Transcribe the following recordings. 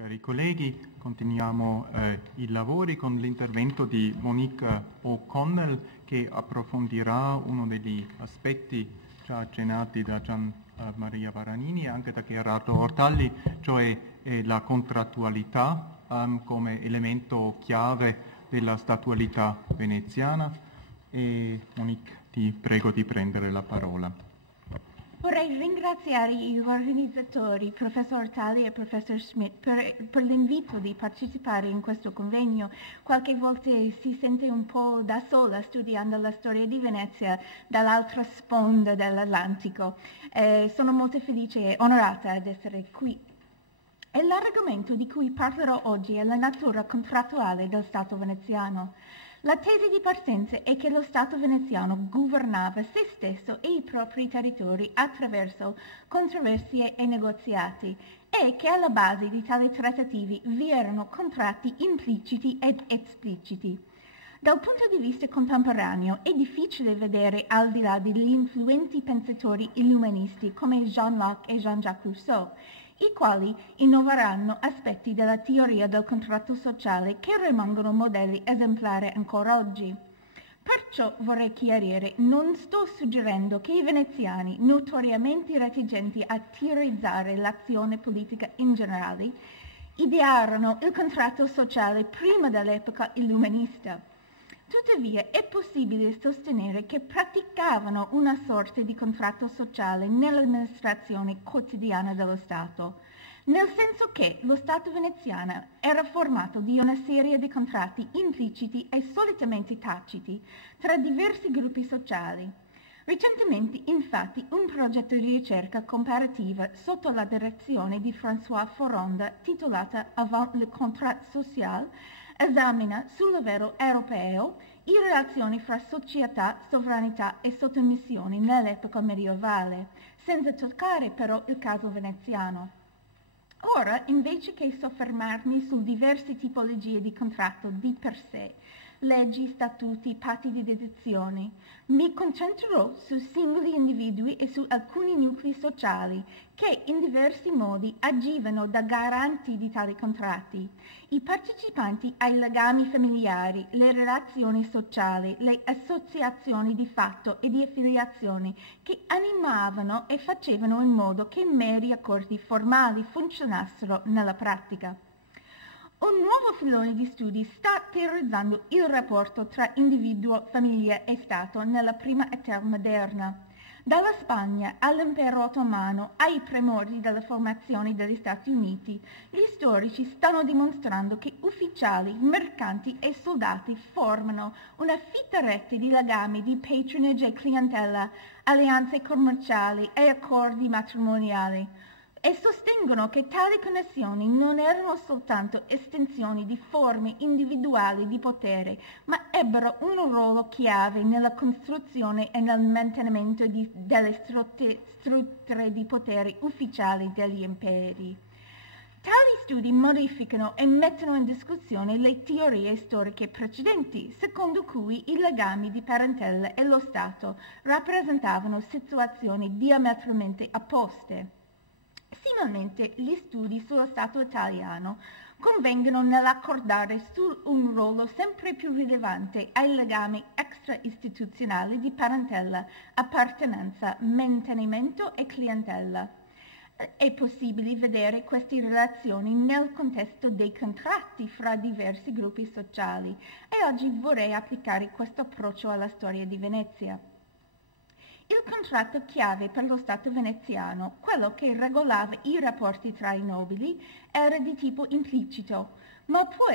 Cari colleghi, continuiamo i lavori con l'intervento di Monique O'Connell che approfondirà uno degli aspetti già accennati da Gian Maria Baranini e anche da Gerardo Ortalli, cioè la contrattualità come elemento chiave della statualità veneziana. E Monique, ti prego di prendere la parola. Vorrei ringraziare gli organizzatori, professor Ortalli e professor Schmidt, per l'invito di partecipare in questo convegno. Qualche volta si sente un po' da sola studiando la storia di Venezia dall'altra sponda dell'Atlantico. Sono molto felice e onorata ad essere qui. E l'argomento di cui parlerò oggi è la natura contrattuale del Stato veneziano. La tesi di partenza è che lo Stato veneziano governava se stesso e i propri territori attraverso controversie e negoziati e che alla base di tali trattativi vi erano contratti impliciti ed espliciti. Dal punto di vista contemporaneo è difficile vedere al di là degli influenti pensatori illuministi come Jean Locke e Jean-Jacques Rousseau, i quali innoveranno aspetti della teoria del contratto sociale che rimangono modelli esemplari ancora oggi. Perciò vorrei chiarire, non sto suggerendo che i veneziani, notoriamente reticenti a teorizzare l'azione politica in generale, idearono il contratto sociale prima dell'epoca illuminista. Tuttavia è possibile sostenere che praticavano una sorta di contratto sociale nell'amministrazione quotidiana dello Stato, nel senso che lo Stato veneziano era formato di una serie di contratti impliciti e solitamente taciti tra diversi gruppi sociali. Recentemente, infatti, un progetto di ricerca comparativa sotto la direzione di François Foronda, titolata Avant le contrat social, esamina sul livello europeo le relazioni fra società, sovranità e sottomissioni nell'epoca medievale, senza toccare però il caso veneziano. Ora, invece che soffermarmi su diverse tipologie di contratto di per sé, leggi, statuti, patti di dedizione, mi concentrerò su singoli individui e su alcuni nuclei sociali che in diversi modi agivano da garanti di tali contratti. I partecipanti ai legami familiari, le relazioni sociali, le associazioni di fatto e di affiliazione che animavano e facevano in modo che meri accordi formali funzionassero nella pratica. Un nuovo filone di studi sta teorizzando il rapporto tra individuo, famiglia e Stato nella prima età moderna. Dalla Spagna all'impero ottomano ai primordi della formazione degli Stati Uniti, gli storici stanno dimostrando che ufficiali, mercanti e soldati formano una fitta rete di legami di patronage e clientela, alleanze commerciali e accordi matrimoniali, e sostengono che tali connessioni non erano soltanto estensioni di forme individuali di potere, ma ebbero un ruolo chiave nella costruzione e nel mantenimento delle strutture di potere ufficiali degli imperi. Tali studi modificano e mettono in discussione le teorie storiche precedenti, secondo cui i legami di parentela e lo Stato rappresentavano situazioni diametralmente opposte. Similmente, gli studi sullo Stato italiano convengono nell'accordare su un ruolo sempre più rilevante ai legami extra-istituzionali di parentela, appartenenza, mantenimento e clientela. È possibile vedere queste relazioni nel contesto dei contratti fra diversi gruppi sociali e oggi vorrei applicare questo approccio alla storia di Venezia. Il contratto chiave per lo Stato veneziano, quello che regolava i rapporti tra i nobili, era di tipo implicito, ma può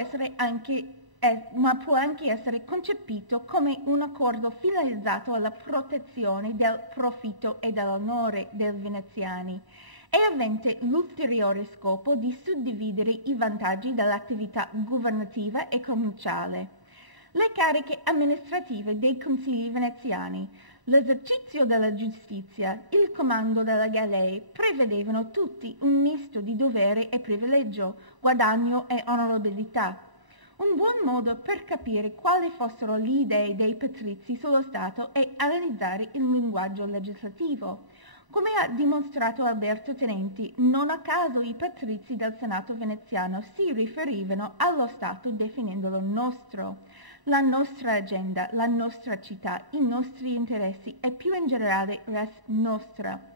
anche essere concepito come un accordo finalizzato alla protezione del profitto e dell'onore dei veneziani e avente l'ulteriore scopo di suddividere i vantaggi dell'attività governativa e commerciale. Le cariche amministrative dei consigli veneziani, l'esercizio della giustizia, il comando della galea prevedevano tutti un misto di dovere e privilegio, guadagno e onorabilità. Un buon modo per capire quali fossero le idee dei patrizi sullo Stato è analizzare il linguaggio legislativo. Come ha dimostrato Alberto Tenenti, non a caso i patrizi del Senato veneziano si riferivano allo Stato definendolo nostro. La nostra agenda, la nostra città, i nostri interessi e più in generale res nostra.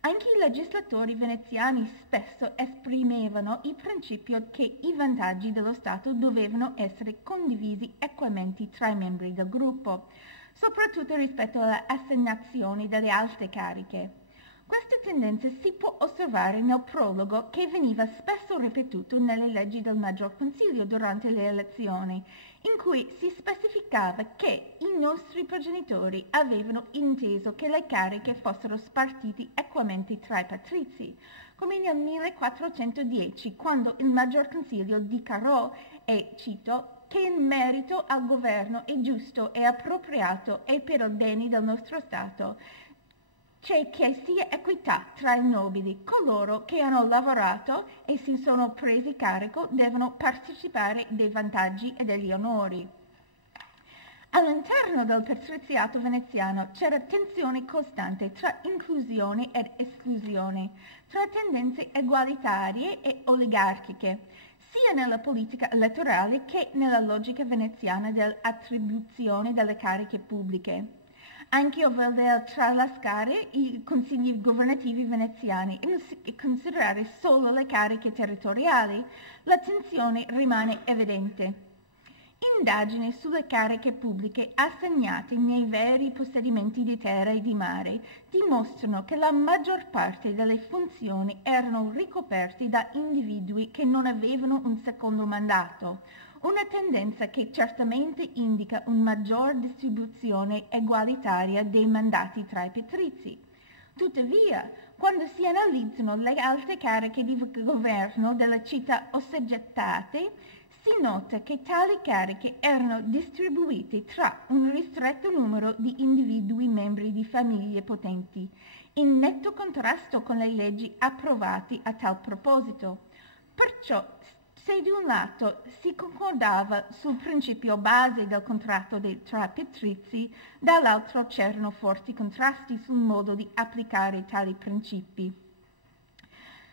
Anche i legislatori veneziani spesso esprimevano il principio che i vantaggi dello Stato dovevano essere condivisi equamente tra i membri del gruppo, soprattutto rispetto alle assegnazioni delle alte cariche. Questa tendenza si può osservare nel prologo che veniva spesso ripetuto nelle leggi del Maggior Consiglio durante le elezioni, in cui si specificava che i nostri progenitori avevano inteso che le cariche fossero spartite equamente tra i patrizi, come nel 1410, quando il Maggior Consiglio dichiarò, e cito, che il merito al governo è giusto e appropriato e per il bene del nostro Stato, cioè che sia equità tra i nobili. Coloro che hanno lavorato e si sono presi carico devono partecipare dei vantaggi e degli onori. All'interno del patriziato veneziano c'era tensione costante tra inclusione ed esclusione, tra tendenze egualitarie e oligarchiche, sia nella politica elettorale che nella logica veneziana dell'attribuzione delle cariche pubbliche. Anche ove nel tralasciare i consigli governativi veneziani e considerare solo le cariche territoriali, la tensione rimane evidente. Indagini sulle cariche pubbliche assegnate nei veri possedimenti di terra e di mare dimostrano che la maggior parte delle funzioni erano ricoperte da individui che non avevano un secondo mandato, una tendenza che certamente indica una maggior distribuzione egualitaria dei mandati tra i patrizi. Tuttavia, quando si analizzano le alte cariche di governo delle città assoggettate, si nota che tali cariche erano distribuite tra un ristretto numero di individui membri di famiglie potenti, in netto contrasto con le leggi approvate a tal proposito. Perciò, se di un lato si concordava sul principio base del contratto tra patrizi, dall'altro c'erano forti contrasti sul modo di applicare tali principi.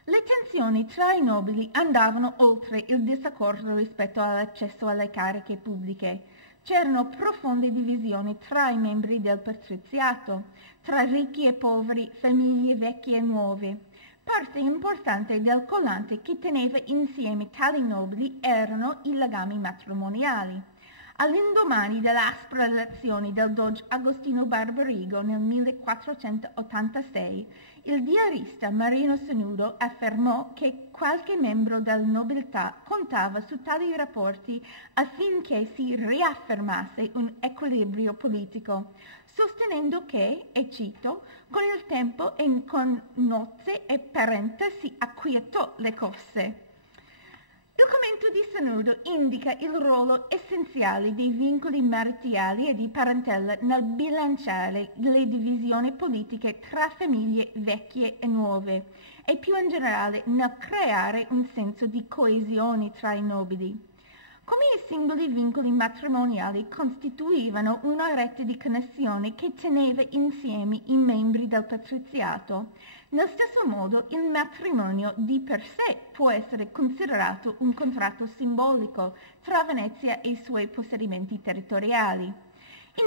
Le tensioni tra i nobili andavano oltre il disaccordo rispetto all'accesso alle cariche pubbliche. C'erano profonde divisioni tra i membri del patriziato, tra ricchi e poveri, famiglie vecchie e nuove. Parte importante del collante che teneva insieme tali nobili erano i legami matrimoniali. All'indomani delle aspre elezioni del doge Agostino Barbarigo nel 1486, il diarista Marino Sanudo affermò che qualche membro della nobiltà contava su tali rapporti affinché si riaffermasse un equilibrio politico, sostenendo che, e cito, con il tempo e con nozze e parente si acquietò le cose. Il commento di Sanudo indica il ruolo essenziale dei vincoli maritiali e di parentela nel bilanciare le divisioni politiche tra famiglie vecchie e nuove e più in generale nel creare un senso di coesione tra i nobili. Come i singoli vincoli matrimoniali costituivano una rete di connessione che teneva insieme i membri del patriziato, nel stesso modo il matrimonio di per sé può essere considerato un contratto simbolico tra Venezia e i suoi possedimenti territoriali.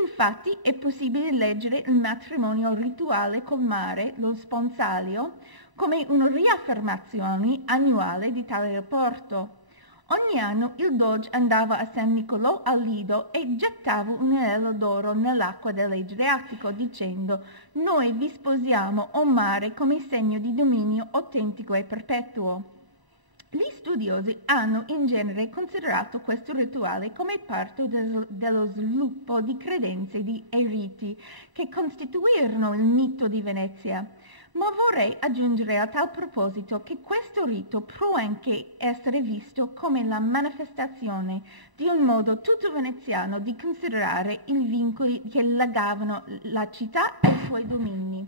Infatti è possibile leggere il matrimonio rituale col mare, lo sponsalio, come una riaffermazione annuale di tale rapporto. Ogni anno il doge andava a San Nicolò al Lido e gettava un anello d'oro nell'acqua dell'Adriatico dicendo «Noi vi sposiamo, o mare, come segno di dominio autentico e perpetuo». Gli studiosi hanno in genere considerato questo rituale come parte dello sviluppo di credenze e riti che costituirono il mito di Venezia. Ma vorrei aggiungere a tal proposito che questo rito può anche essere visto come la manifestazione di un modo tutto veneziano di considerare i vincoli che legavano la città ai suoi domini.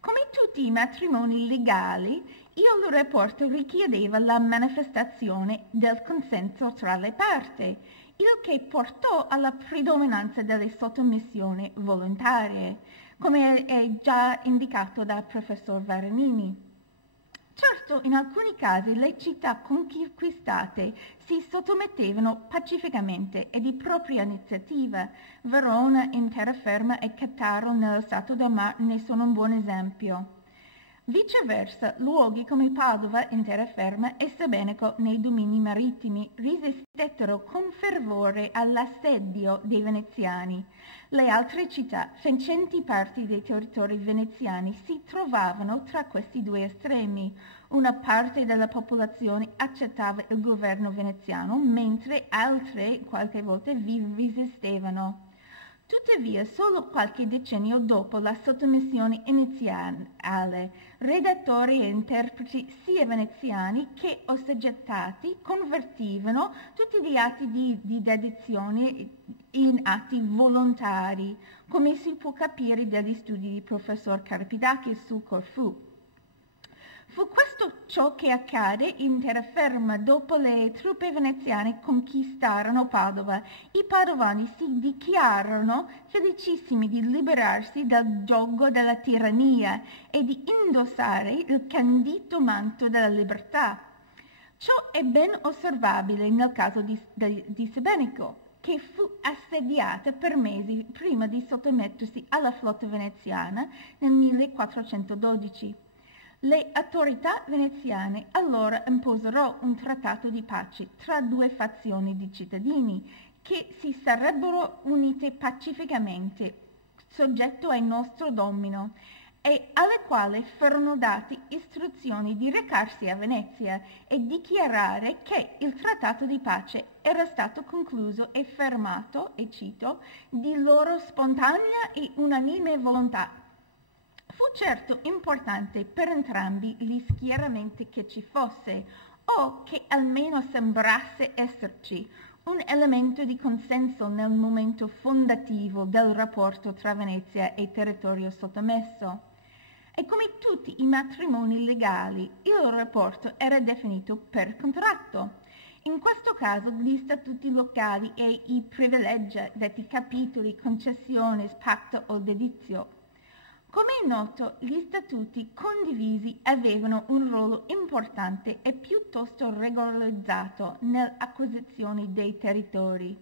Come tutti i matrimoni legali, il rapporto richiedeva la manifestazione del consenso tra le parti. il che portò alla predominanza delle sottomissioni volontarie, come è già indicato dal professor Varanini. Certo, in alcuni casi le città conquistate si sottomettevano pacificamente e di propria iniziativa. Verona in terraferma e Cattaro nello Stato del Mar ne sono un buon esempio. Viceversa, luoghi come Padova in terraferma e Sabenico nei domini marittimi resistettero con fervore all'assedio dei veneziani. Le altre città, facenti parte dei territori veneziani, si trovavano tra questi due estremi. Una parte della popolazione accettava il governo veneziano, mentre altre qualche volta vi resistevano. Tuttavia, solo qualche decennio dopo la sottomissione iniziale, redattori e interpreti sia veneziani che assoggettati convertivano tutti gli atti di dedizione in atti volontari, come si può capire dagli studi di professor Carpidakis su Corfù. Fu questo ciò che accade in terraferma dopo le truppe veneziane conquistarono Padova. I padovani si dichiararono felicissimi di liberarsi dal giogo della tirannia e di indossare il candito manto della libertà. Ciò è ben osservabile nel caso di Sabenico, che fu assediata per mesi prima di sottomettersi alla flotta veneziana nel 1412. Le autorità veneziane allora imposero un trattato di pace tra due fazioni di cittadini che si sarebbero unite pacificamente, soggetto al nostro domino, e alle quali furono date istruzioni di recarsi a Venezia e dichiarare che il trattato di pace era stato concluso e firmato, e cito, di loro spontanea e unanime volontà. Fu certo importante per entrambi gli schieramenti che ci fosse, o che almeno sembrasse esserci, un elemento di consenso nel momento fondativo del rapporto tra Venezia e territorio sottomesso. E come tutti i matrimoni legali, il rapporto era definito per contratto. In questo caso gli statuti locali e i privilegi, detti capitoli, concessioni, pacto o dedizio. Come è noto, gli statuti condivisi avevano un ruolo importante e piuttosto regolarizzato nell'acquisizione dei territori.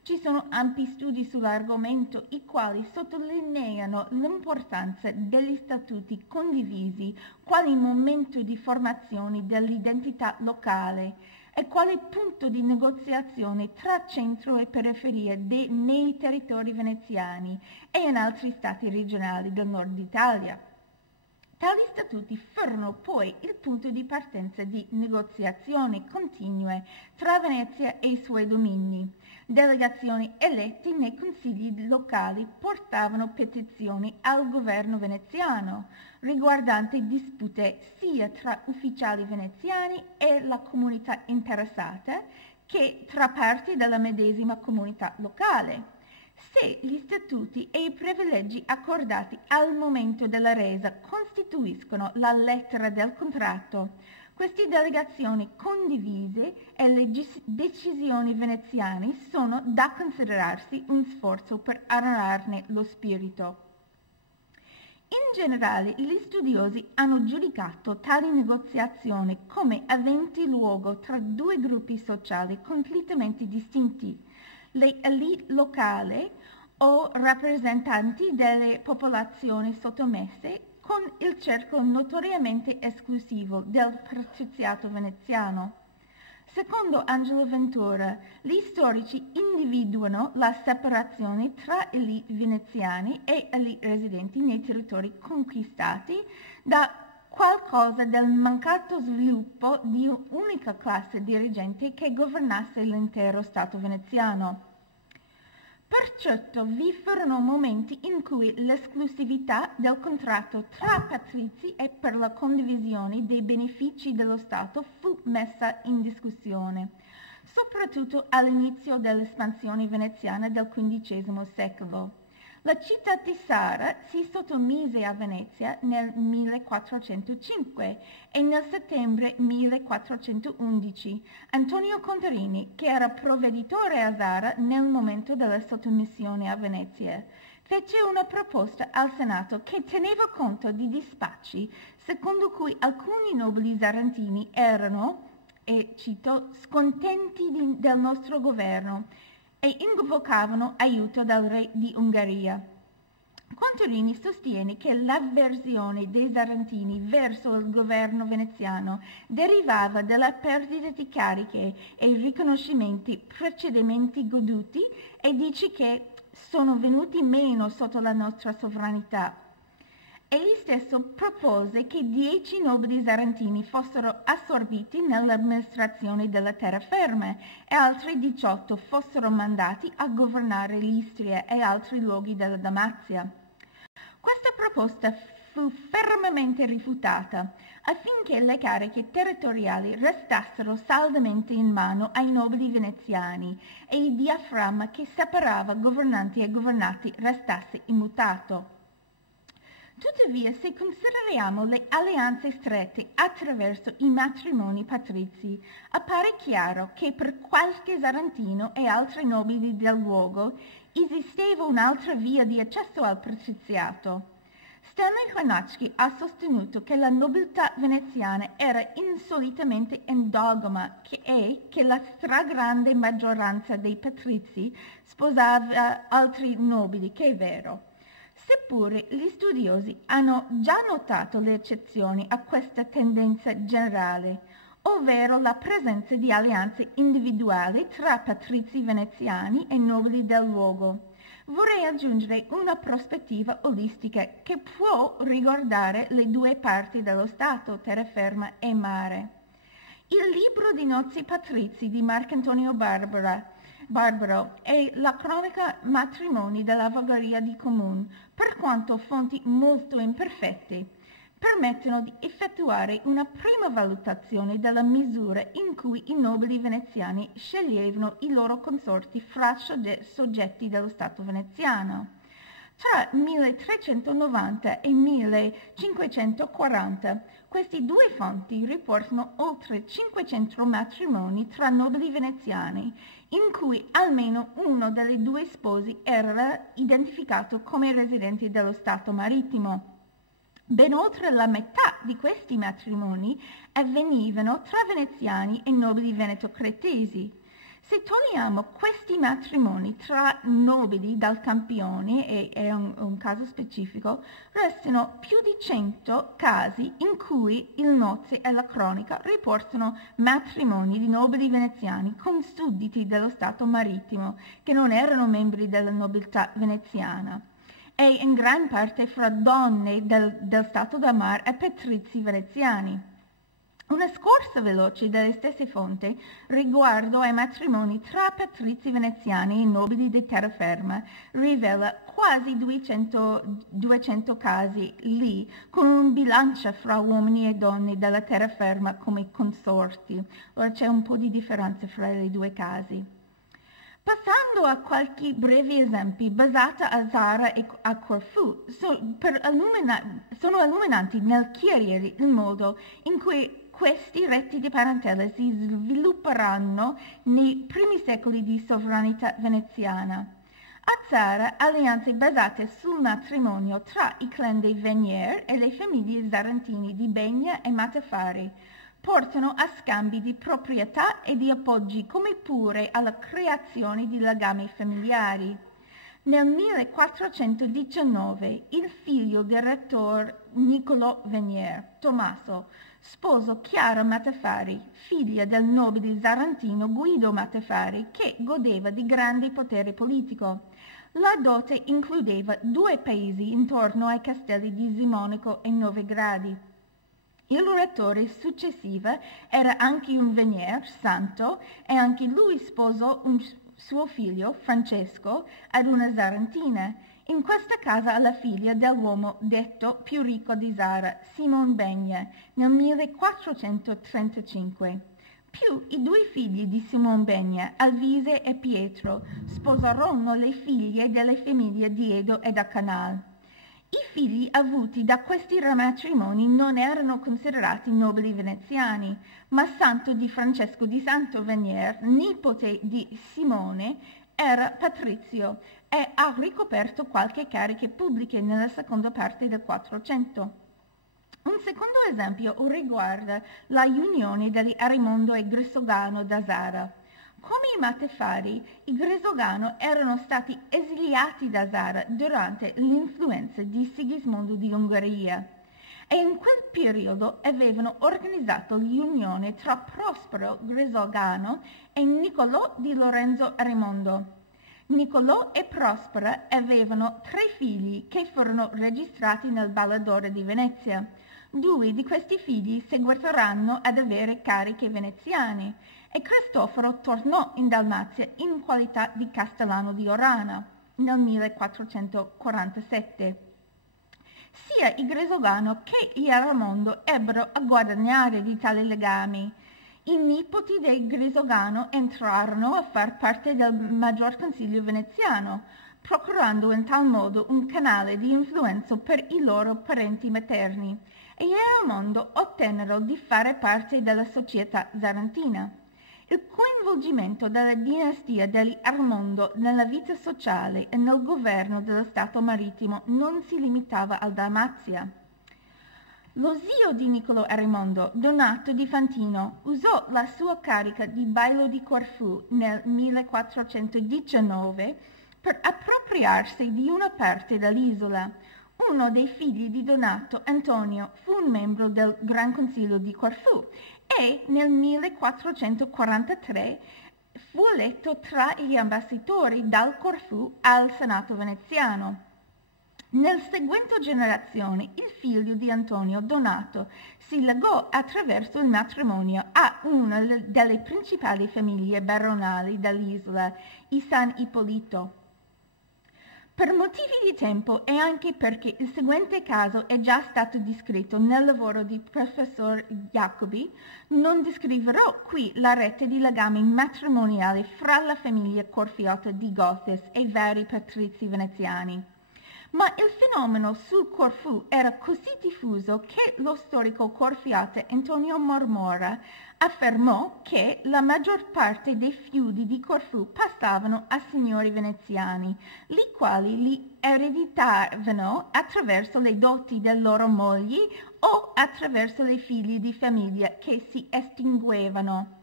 Ci sono ampi studi sull'argomento, i quali sottolineano l'importanza degli statuti condivisi quale momento di formazione dell'identità locale e quale punto di negoziazione tra centro e periferia nei territori veneziani e in altri stati regionali del nord Italia. Tali statuti furono poi il punto di partenza di negoziazioni continue tra Venezia e i suoi domini. Delegazioni eletti nei consigli locali portavano petizioni al governo veneziano riguardanti dispute sia tra ufficiali veneziani e la comunità interessata che tra parti della medesima comunità locale. Se gli statuti e i privilegi accordati al momento della resa costituiscono la lettera del contratto, queste delegazioni condivise e le decisioni veneziane sono da considerarsi un sforzo per onorarne lo spirito. In generale, gli studiosi hanno giudicato tali negoziazioni come aventi luogo tra due gruppi sociali completamente distinti, le elite locali o rappresentanti delle popolazioni sottomesse con il cerchio notoriamente esclusivo del patriziato veneziano. Secondo Angelo Ventura, gli storici individuano la separazione tra elite veneziani e elite residenti nei territori conquistati da qualcosa del mancato sviluppo di un'unica classe dirigente che governasse l'intero Stato veneziano. Perciò vi furono momenti in cui l'esclusività del contratto tra patrizi e per la condivisione dei benefici dello Stato fu messa in discussione, soprattutto all'inizio dell'espansione veneziana del XV secolo. La città di Zara si sottomise a Venezia nel 1405 e nel settembre 1411 Antonio Contarini, che era provveditore a Zara nel momento della sottomissione a Venezia, fece una proposta al Senato che teneva conto di dispacci secondo cui alcuni nobili zarantini erano, e cito, scontenti del nostro governo e invocavano aiuto dal re di Ungheria. Contarini sostiene che l'avversione dei zarantini verso il governo veneziano derivava dalla perdita di cariche e riconoscimenti precedentemente goduti e dice che sono venuti meno sotto la nostra sovranità. Egli stesso propose che 10 nobili zarantini fossero assorbiti nell'amministrazione della terraferma e altri 18 fossero mandati a governare l'Istria e altri luoghi della Dalmazia. Questa proposta fu fermamente rifiutata affinché le cariche territoriali restassero saldamente in mano ai nobili veneziani e il diaframma che separava governanti e governati restasse immutato. Tuttavia, se consideriamo le alleanze strette attraverso i matrimoni patrizi, appare chiaro che per qualche zarantino e altri nobili del luogo esisteva un'altra via di accesso al patriziato. Stanley Chojnacki ha sostenuto che la nobiltà veneziana era insolitamente endogama e che la stragrande maggioranza dei patrizi sposava altri nobili, che è vero. Seppure gli studiosi hanno già notato le eccezioni a questa tendenza generale, ovvero la presenza di alleanze individuali tra patrizi veneziani e nobili del luogo, vorrei aggiungere una prospettiva olistica che può riguardare le due parti dello Stato, terraferma e mare. Il libro di nozze patrizi di Marcantonio Barbaro e la cronaca matrimoni della Voggeria di Comune, per quanto fonti molto imperfette, permettono di effettuare una prima valutazione della misura in cui i nobili veneziani sceglievano i loro consorti fra soggetti dello Stato veneziano. Tra 1390 e 1540 questi due fonti riportano oltre 500 matrimoni tra nobili veneziani, in cui almeno uno dei due sposi era identificato come residente dello Stato marittimo. Ben oltre la metà di questi matrimoni avvenivano tra veneziani e nobili veneto-cretesi. Se togliamo questi matrimoni tra nobili dal campione, e è un caso specifico, restano più di 100 casi in cui il Nozze e la cronaca riportano matrimoni di nobili veneziani con sudditi dello Stato marittimo che non erano membri della nobiltà veneziana, e in gran parte fra donne del Stato da Mar e patrizi veneziani. Una scorsa veloce delle stesse fonti riguardo ai matrimoni tra patrizi veneziani e nobili di terraferma rivela quasi 200 casi lì, con un bilancia fra uomini e donne della terraferma come consorti. Ora c'è un po' di differenza fra i due casi. Passando a qualche brevi esempi basati a Zara e a Corfù, sono illuminanti nel chiarire il modo in cui questi reti di parentela si svilupperanno nei primi secoli di sovranità veneziana. A Zara, alleanze basate sul matrimonio tra i clan dei Venier e le famiglie zarantini di Begna e Matafari portano a scambi di proprietà e di appoggi, come pure alla creazione di legami familiari. Nel 1419 il figlio del rettore Niccolò Venier, Tommaso, sposò Chiara Matafari, figlia del nobile zarantino Guido Matafari, che godeva di grande potere politico. La dote includeva 2 paesi intorno ai castelli di Simonico e Novigradi. Il rettore successivo era anche un Venier santo e anche lui sposò suo figlio, Francesco, ad una zarantina. In questa casa alla figlia dell'uomo detto più ricco di Zara, Simon Begna, nel 1435. Più i due figli di Simon Begna, Alvise e Pietro, sposarono le figlie delle famiglie di Edo e da Canal. I figli avuti da questi matrimoni non erano considerati nobili veneziani, ma Santo di Francesco di Santo Venier, nipote di Simone, era patrizio e ha ricoperto qualche cariche pubbliche nella seconda parte del 400. Un secondo esempio riguarda la unione degli Arimondo e Grisogano da Zara. Come i Matefari, i Grisogano erano stati esiliati da Zara durante l'influenza di Sigismondo di Ungheria e in quel periodo avevano organizzato l'unione tra Prospero Grisogano e Niccolò di Lorenzo Arimondo. Niccolò e Prospera avevano 3 figli che furono registrati nel Balladore di Venezia. 2 di questi figli seguitarono ad avere cariche veneziane e Cristoforo tornò in Dalmazia in qualità di castellano di Orana nel 1447. Sia i Grisogano che gli Aramondo ebbero a guadagnare di tali legami. I nipoti dei Grisogano entrarono a far parte del Maggior Consiglio veneziano, procurando in tal modo un canale di influenza per i loro parenti materni, e gli Aramondo ottennero di fare parte della società zarentina. Il coinvolgimento della dinastia degli Aramondo nella vita sociale e nel governo dello Stato marittimo non si limitava al Dalmazia. Lo zio di Niccolò Arimondo, Donato di Fantino, usò la sua carica di bailo di Corfù nel 1419 per appropriarsi di una parte dell'isola. Uno dei figli di Donato, Antonio, fu un membro del Gran Consiglio di Corfù e nel 1443 fu eletto tra gli ambasciatori dal Corfù al Senato veneziano. Nel seguente generazione il figlio di Antonio, Donato, si legò attraverso il matrimonio a una delle principali famiglie baronali dell'isola, i San Ippolito. Per motivi di tempo e anche perché il seguente caso è già stato descritto nel lavoro di professor Jacobi, non descriverò qui la rete di legami matrimoniali fra la famiglia Corfiotta di Gothes e vari patrizi veneziani. Ma il fenomeno sul Corfù era così diffuso che lo storico corfiate Antonio Marmora affermò che la maggior parte dei feudi di Corfù passavano a signori veneziani, i quali li ereditavano attraverso le doti delle loro mogli o attraverso le figlie di famiglia che si estinguevano.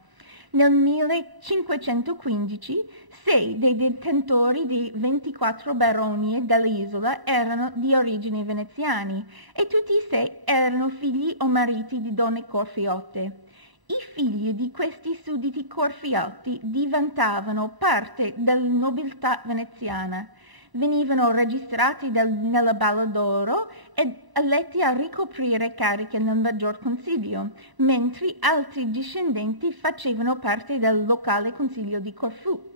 Nel 1515 6 dei detentori di 24 baronie dell'isola erano di origini veneziani e tutti e 6 erano figli o mariti di donne corfiotte. I figli di questi sudditi corfiotti diventavano parte della nobiltà veneziana, venivano registrati nella Balla d'Oro ed eletti a ricoprire cariche nel Maggior Consiglio, mentre altri discendenti facevano parte del locale Consiglio di Corfù.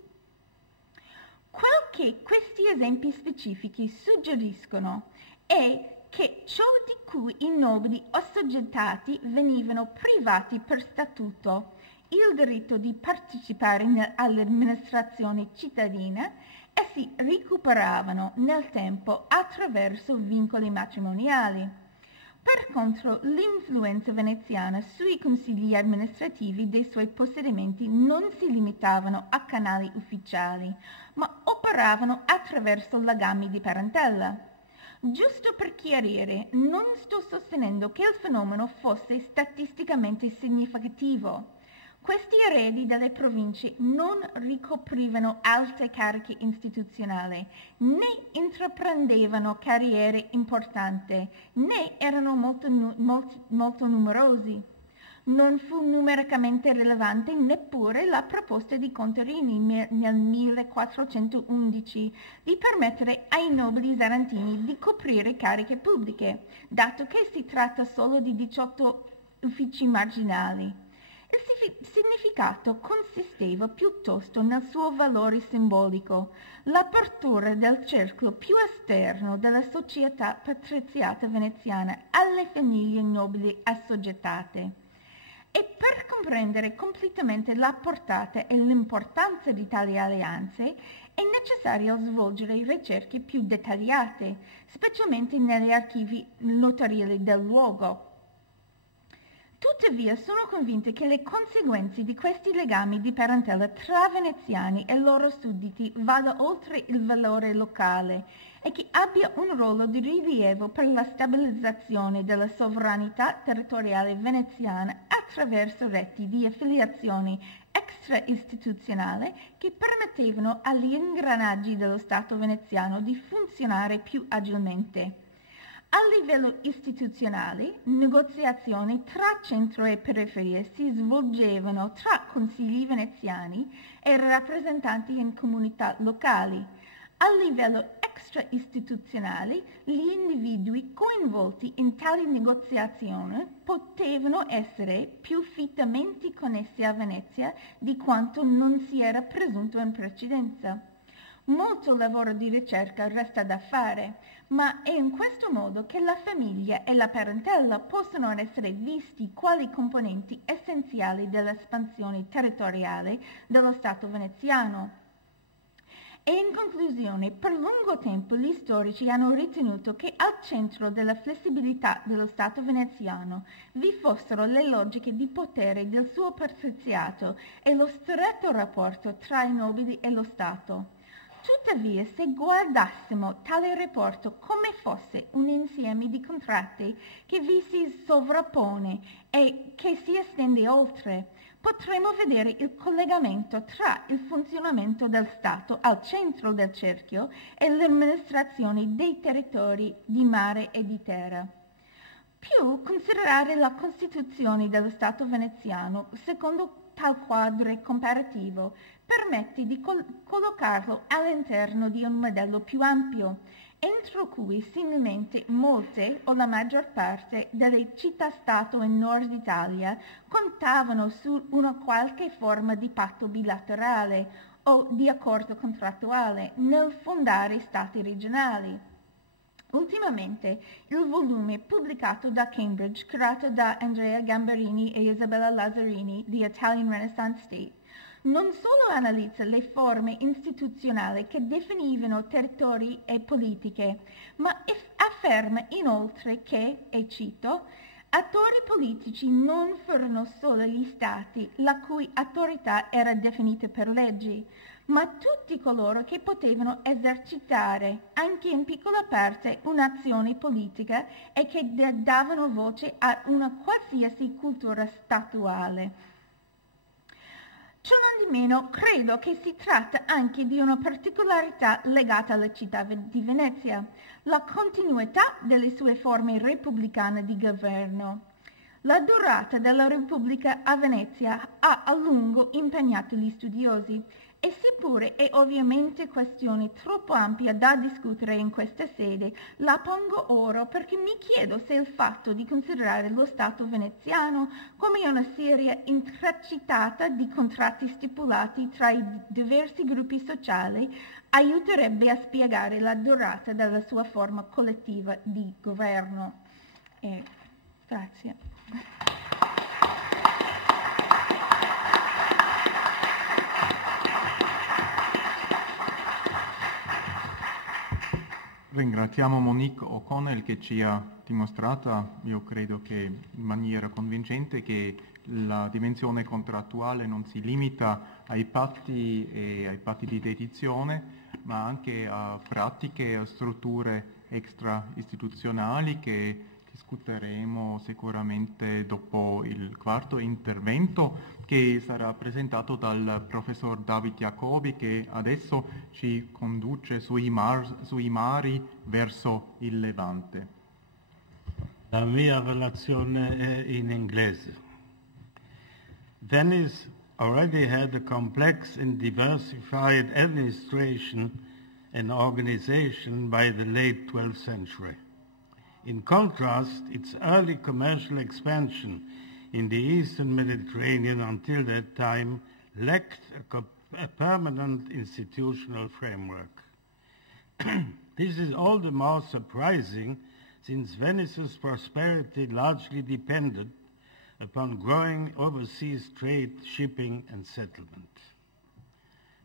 Quel che questi esempi specifici suggeriscono è che ciò di cui i nobili assoggettati venivano privati per statuto, il diritto di partecipare all'amministrazione cittadina, essi recuperavano nel tempo attraverso vincoli matrimoniali. Per contro, l'influenza veneziana sui consigli amministrativi dei suoi possedimenti non si limitavano a canali ufficiali, ma operavano attraverso legami di parentela. Giusto per chiarire, non sto sostenendo che il fenomeno fosse statisticamente significativo. Questi eredi delle province non ricoprivano alte cariche istituzionali, né intraprendevano carriere importanti, né erano molto numerosi. Non fu numericamente rilevante neppure la proposta di Contarini nel 1411 di permettere ai nobili zarentini di coprire cariche pubbliche, dato che si tratta solo di 18 uffici marginali. Il significato consisteva piuttosto nel suo valore simbolico, l'apertura del cerchio più esterno della società patriziata veneziana alle famiglie nobili assoggettate. E per comprendere completamente la portata e l'importanza di tali alleanze è necessario svolgere ricerche più dettagliate, specialmente negli archivi notoriali del luogo. Tuttavia sono convinta che le conseguenze di questi legami di parentela tra veneziani e loro sudditi vada oltre il valore locale e che abbia un ruolo di rilievo per la stabilizzazione della sovranità territoriale veneziana attraverso reti di affiliazione extra-istituzionale che permettevano agli ingranaggi dello Stato veneziano di funzionare più agilmente. A livello istituzionale, negoziazioni tra centro e periferia si svolgevano tra consigli veneziani e rappresentanti in comunità locali. A livello extra-istituzionale, gli individui coinvolti in tali negoziazioni potevano essere più fittamente connessi a Venezia di quanto non si era presunto in precedenza. Molto lavoro di ricerca resta da fare, ma è in questo modo che la famiglia e la parentela possono essere visti quali componenti essenziali dell'espansione territoriale dello Stato veneziano. E in conclusione, per lungo tempo gli storici hanno ritenuto che al centro della flessibilità dello Stato veneziano vi fossero le logiche di potere del suo patriziato e lo stretto rapporto tra i nobili e lo Stato. Tuttavia, se guardassimo tale rapporto come fosse un insieme di contratti che vi si sovrappone e che si estende oltre, potremo vedere il collegamento tra il funzionamento del Stato al centro del cerchio e l'amministrazione dei territori di mare e di terra. Più considerare la Costituzione dello Stato veneziano secondo tal quadro comparativo permette di collocarlo all'interno di un modello più ampio, entro cui similmente molte o la maggior parte delle città-stato in Nord Italia contavano su una qualche forma di patto bilaterale o di accordo contrattuale nel fondare stati regionali. Ultimamente il volume pubblicato da Cambridge, curato da Andrea Gambarini e Isabella Lazzarini, The Italian Renaissance State, non solo analizza le forme istituzionali che definivano territori e politiche, ma afferma inoltre che, e cito, attori politici non furono solo gli stati la cui autorità era definita per leggi, ma tutti coloro che potevano esercitare, anche in piccola parte, un'azione politica e che davano voce a una qualsiasi cultura statuale. Cionondimeno, credo che si tratta anche di una particolarità legata alla città di Venezia, la continuità delle sue forme repubblicane di governo. La durata della Repubblica a Venezia ha a lungo impegnato gli studiosi e seppure è ovviamente questione troppo ampia da discutere in questa sede, la pongo ora perché mi chiedo se il fatto di considerare lo Stato veneziano come una serie intracitata di contratti stipulati tra i diversi gruppi sociali aiuterebbe a spiegare la durata della sua forma collettiva di governo. Grazie. Ringraziamo Monique O'Connell che ci ha dimostrata, io credo che in maniera convincente, che la dimensione contrattuale non si limita ai patti e ai patti di dedizione, ma anche a pratiche e a strutture extra-istituzionali che discuteremo sicuramente dopo il quarto intervento, che sarà presentato dal professor David Jacobi, che adesso ci conduce sui mari verso il Levante. La mia relazione è in inglese. Venice already had a complex and diversified administration and organization by the late 12th century. In contrast, its early commercial expansion in the eastern Mediterranean until that time lacked a permanent institutional framework. This is all the more surprising since Venice's prosperity largely depended upon growing overseas trade, shipping, and settlement.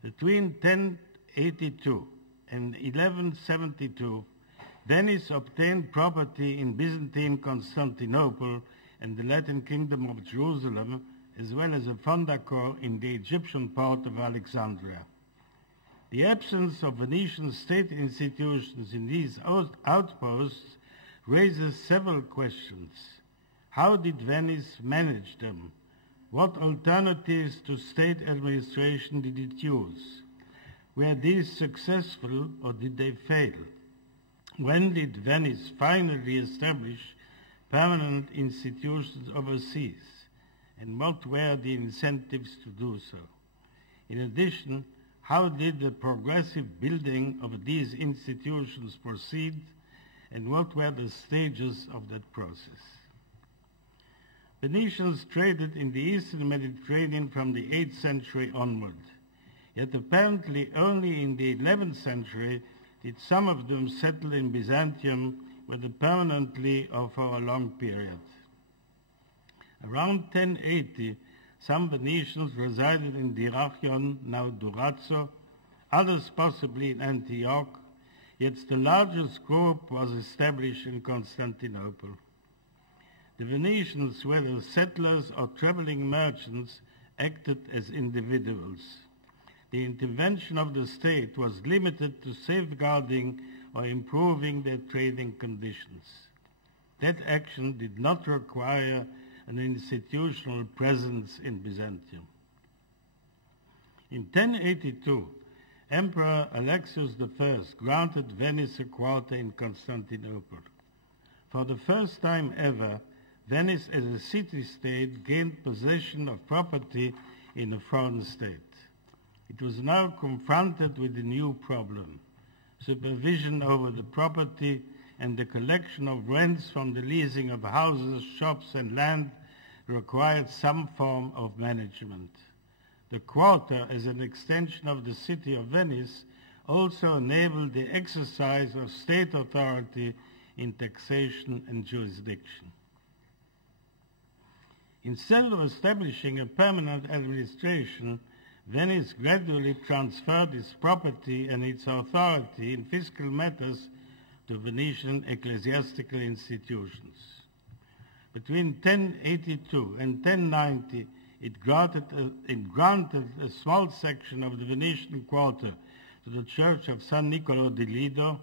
Between 1082 and 1172, Venice obtained property in Byzantine Constantinople and the Latin Kingdom of Jerusalem, as well as a fondacor in the Egyptian port of Alexandria. The absence of Venetian state institutions in these outposts raises several questions. How did Venice manage them? What alternatives to state administration did it use? Were these successful or did they fail? When did Venice finally establish permanent institutions overseas? And what were the incentives to do so? In addition, how did the progressive building of these institutions proceed, and what were the stages of that process? Venetians traded in the eastern Mediterranean from the 8th century onward, yet apparently only in the 11th century did some of them settle in Byzantium, whether permanently or for a long period. Around 1080, some Venetians resided in Dyrrhachion, now Durazzo, others possibly in Antioch, yet the largest group was established in Constantinople. The Venetians, whether settlers or traveling merchants, acted as individuals. The intervention of the state was limited to safeguarding or improving their trading conditions. That action did not require an institutional presence in Byzantium. In 1082, Emperor Alexius I granted Venice a quarter in Constantinople. For the first time ever, Venice as a city-state gained possession of property in a foreign state. It was now confronted with a new problem: supervision over the property and the collection of rents from the leasing of houses, shops, and land required some form of management. The quarter, as an extension of the city of Venice, also enabled the exercise of state authority in taxation and jurisdiction. Instead of establishing a permanent administration, Venice gradually transferred its property and its authority in fiscal matters to Venetian ecclesiastical institutions. Between 1082 and 1090, it granted a small section of the Venetian quarter to the Church of San Nicolo di Lido.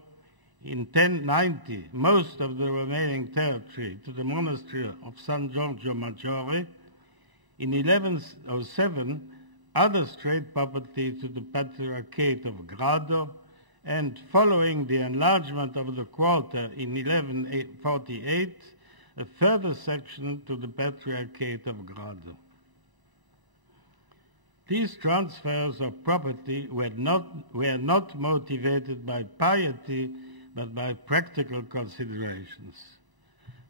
In 1090, most of the remaining territory to the monastery of San Giorgio Maggiore. In 1107, others trade property to the Patriarchate of Grado, and following the enlargement of the quarter in 1148, a further section to the Patriarchate of Grado. These transfers of property were not motivated by piety, but by practical considerations.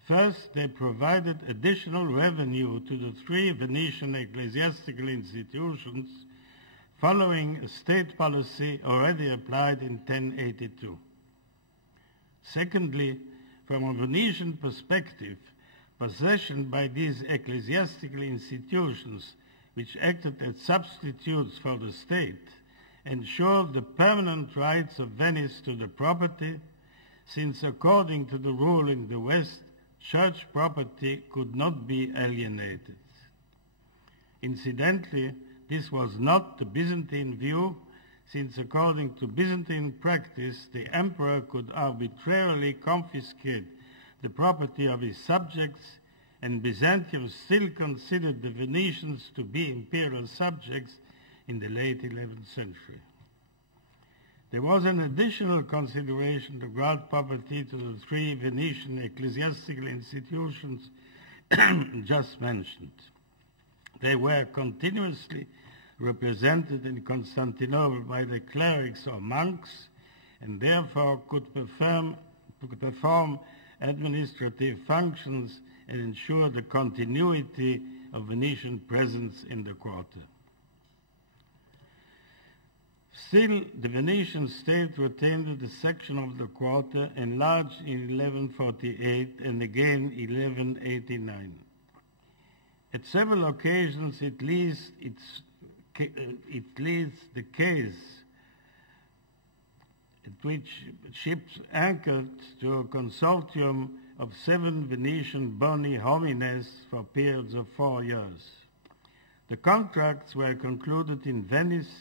First, they provided additional revenue to the three Venetian ecclesiastical institutions following a state policy already applied in 1082. Secondly, from a Venetian perspective, possession by these ecclesiastical institutions, which acted as substitutes for the state, ensured the permanent rights of Venice to the property, since according to the rule in the West, church property could not be alienated. Incidentally, this was not the Byzantine view, since according to Byzantine practice, the emperor could arbitrarily confiscate the property of his subjects, and Byzantium still considered the Venetians to be imperial subjects in the late 11th century. There was an additional consideration to grant property to the three Venetian ecclesiastical institutions just mentioned. They were continuously represented in Constantinople by the clerics or monks, and therefore could perform administrative functions and ensure the continuity of Venetian presence in the quarter. Still, the Venetian state retained a section of the quarter enlarged in 1148 and again 1189. At several occasions, it leads the case at which ships anchored to a consortium of 7 Venetian boni homines for periods of 4 years. The contracts were concluded in Venice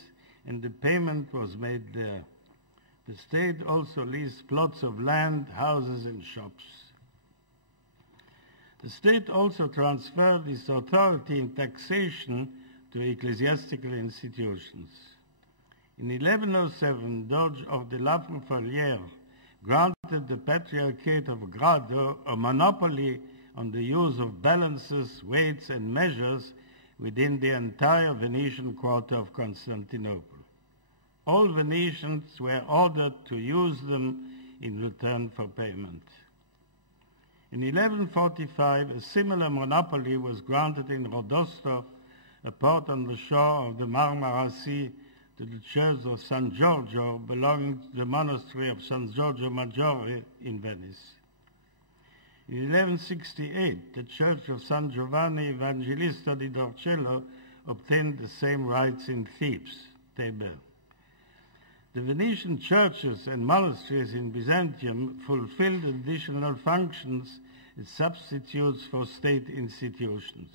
and the payment was made there. The state also leased plots of land, houses and shops. The state also transferred its authority in taxation to ecclesiastical institutions. In 1107, Doge of the La Fufalière granted the Patriarchate of Grado a monopoly on the use of balances, weights and measures within the entire Venetian quarter of Constantinople. All Venetians were ordered to use them in return for payment. In 1145, a similar monopoly was granted in Rodosto, a port on the shore of the Marmara Sea, to the Church of San Giorgio, belonging to the monastery of San Giorgio Maggiore in Venice. In 1168, the Church of San Giovanni Evangelista di Dorcello obtained the same rights in Thebes, Thebe. The Venetian churches and monasteries in Byzantium fulfilled additional functions as substitutes for state institutions.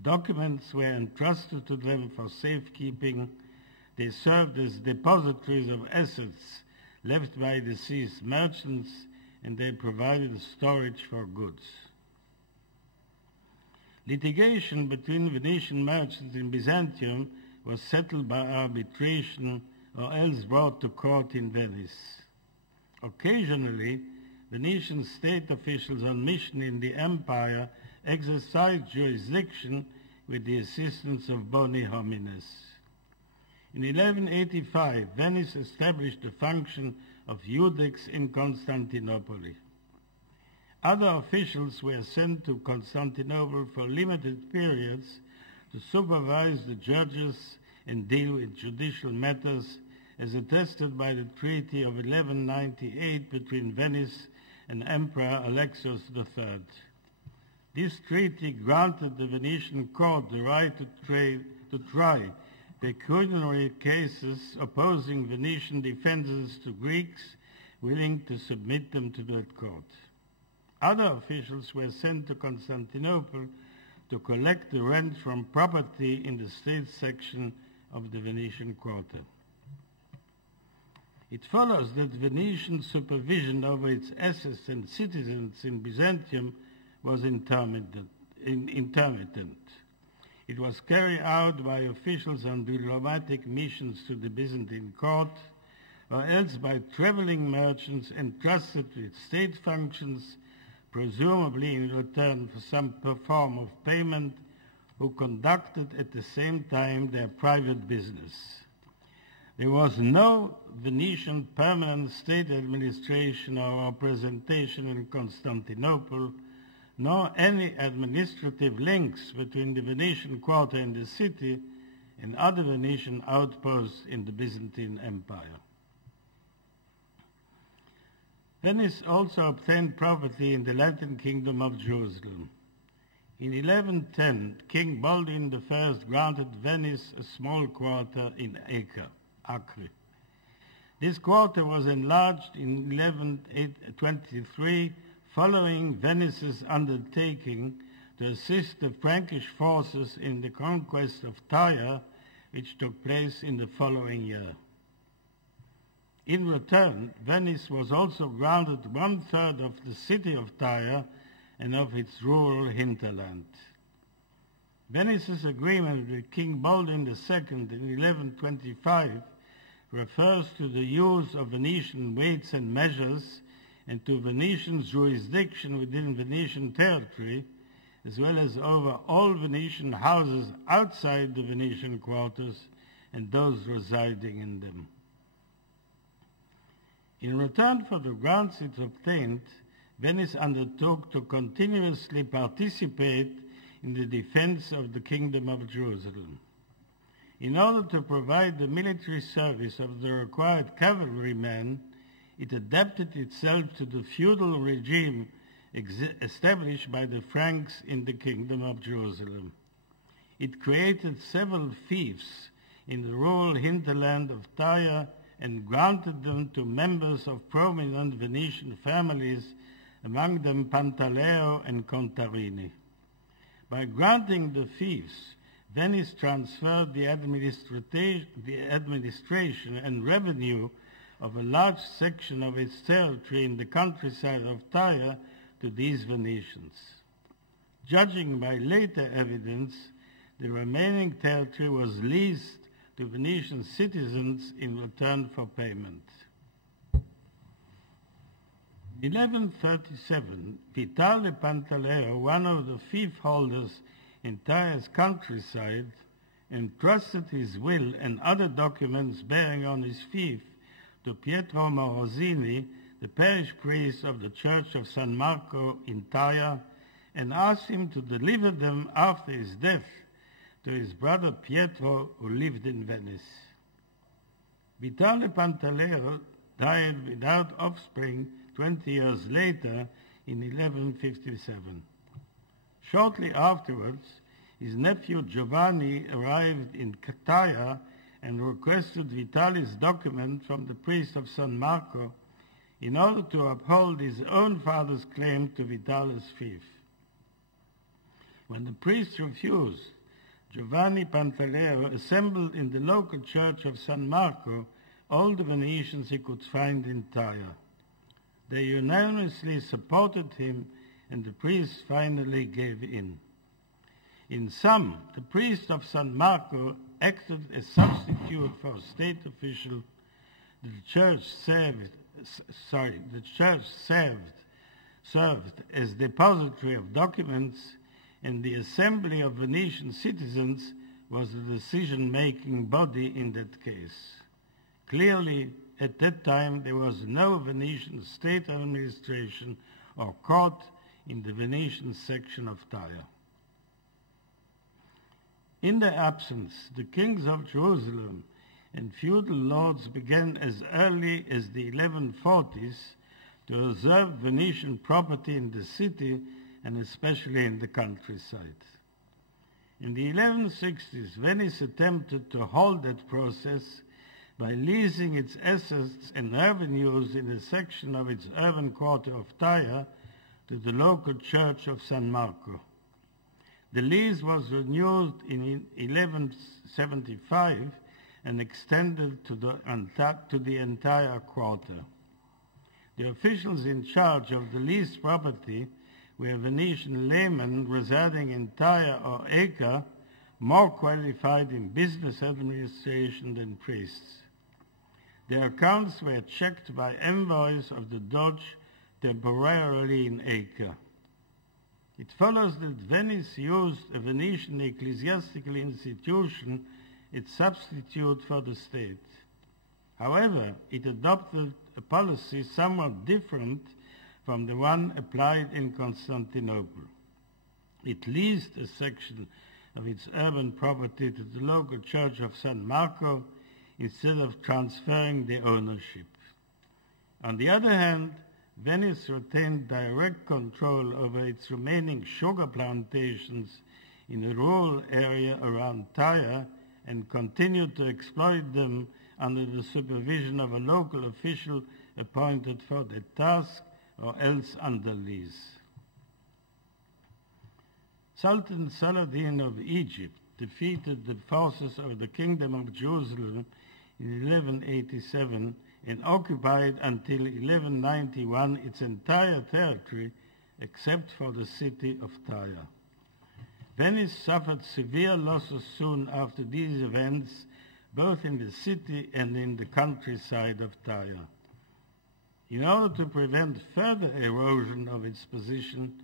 Documents were entrusted to them for safekeeping. They served as depositories of assets left by deceased merchants, and they provided storage for goods. Litigation between Venetian merchants in Byzantium was settled by arbitration or else brought to court in Venice. Occasionally, Venetian state officials on mission in the empire exercised jurisdiction with the assistance of boni homines. In 1185, Venice established the function of iudex in Constantinople. Other officials were sent to Constantinople for limited periods to supervise the judges and deal with judicial matters, as attested by the Treaty of 1198 between Venice and Emperor Alexios III. This treaty granted the Venetian court the right to try pecuniary cases opposing Venetian defenders to Greeks willing to submit them to that court. Other officials were sent to Constantinople to collect the rent from property in the state section of the Venetian quarter. It follows that Venetian supervision over its assets and citizens in Byzantium was intermittent. It was carried out by officials on diplomatic missions to the Byzantine court, or else by traveling merchants entrusted with state functions, presumably in return for some form of payment, who conducted at the same time their private business. There was no Venetian permanent state administration or representation in Constantinople, nor any administrative links between the Venetian quarter and the city and other Venetian outposts in the Byzantine Empire. Venice also obtained property in the Latin Kingdom of Jerusalem. In 1110, King Baldwin I granted Venice a small quarter in Acre. This quarter was enlarged in 1123 following Venice's undertaking to assist the Frankish forces in the conquest of Tyre, which took place in the following year. In return, Venice was also granted 1/3 of the city of Tyre and of its rural hinterland. Venice's agreement with King Baldwin II in 1125 refers to the use of Venetian weights and measures and to Venetian jurisdiction within Venetian territory, as well as over all Venetian houses outside the Venetian quarters and those residing in them. In return for the grants it obtained, Venice undertook to continuously participate in the defense of the Kingdom of Jerusalem. In order to provide the military service of the required cavalrymen, it adapted itself to the feudal regime established by the Franks in the Kingdom of Jerusalem. It created several fiefs in the rural hinterland of Tyre and granted them to members of prominent Venetian families, among them Pantaleo and Contarini. By granting the fiefs, Venice transferred the administration and revenue of a large section of its territory in the countryside of Tyre to these Venetians. Judging by later evidence, the remaining territory was leased to Venetian citizens in return for payment. In 1137, Vitale Pantaleo, one of the fief holders in Tyre's countryside, entrusted his will and other documents bearing on his fief to Pietro Morosini, the parish priest of the Church of San Marco in Tyre, and asked him to deliver them after his death to his brother Pietro, who lived in Venice. Vitale Pantaleo died without offspring 20 years later in 1157. Shortly afterwards, his nephew Giovanni arrived in Tyre and requested Vitale's document from the priest of San Marco in order to uphold his own father's claim to Vitale's fief. When the priest refused, Giovanni Pantaleo assembled in the local church of San Marco all the Venetians he could find in Tyre. They unanimously supported him, and the priest finally gave in. In sum, the priest of San Marco acted as substitute for a state official. The church served as depository of documents, and the assembly of Venetian citizens was the decision-making body in that case. Clearly, at that time, there was no Venetian state administration or court in the Venetian section of Tyre. In their absence, the kings of Jerusalem and feudal lords began as early as the 1140s to reserve Venetian property in the city and especially in the countryside. In the 1160s, Venice attempted to halt that process by leasing its assets and revenues in a section of its urban quarter of Tyre to the local church of San Marco. The lease was renewed in 1175 and extended to the entire quarter. The officials in charge of the leased property were Venetian laymen residing in Tyre or Acre, more qualified in business administration than priests. Their accounts were checked by envoys of the Doge temporarily in Acre. It follows that Venice used a Venetian ecclesiastical institution, its substitute for the state. However, it adopted a policy somewhat different from the one applied in Constantinople. It leased a section of its urban property to the local church of San Marco instead of transferring the ownership. On the other hand, Venice retained direct control over its remaining sugar plantations in a rural area around Tyre and continued to exploit them under the supervision of a local official appointed for the task or else under lease. Sultan Saladin of Egypt defeated the forces of the Kingdom of Jerusalem in 1187 and occupied until 1191 its entire territory except for the city of Tyre. Venice suffered severe losses soon after these events, both in the city and in the countryside of Tyre. In order to prevent further erosion of its position,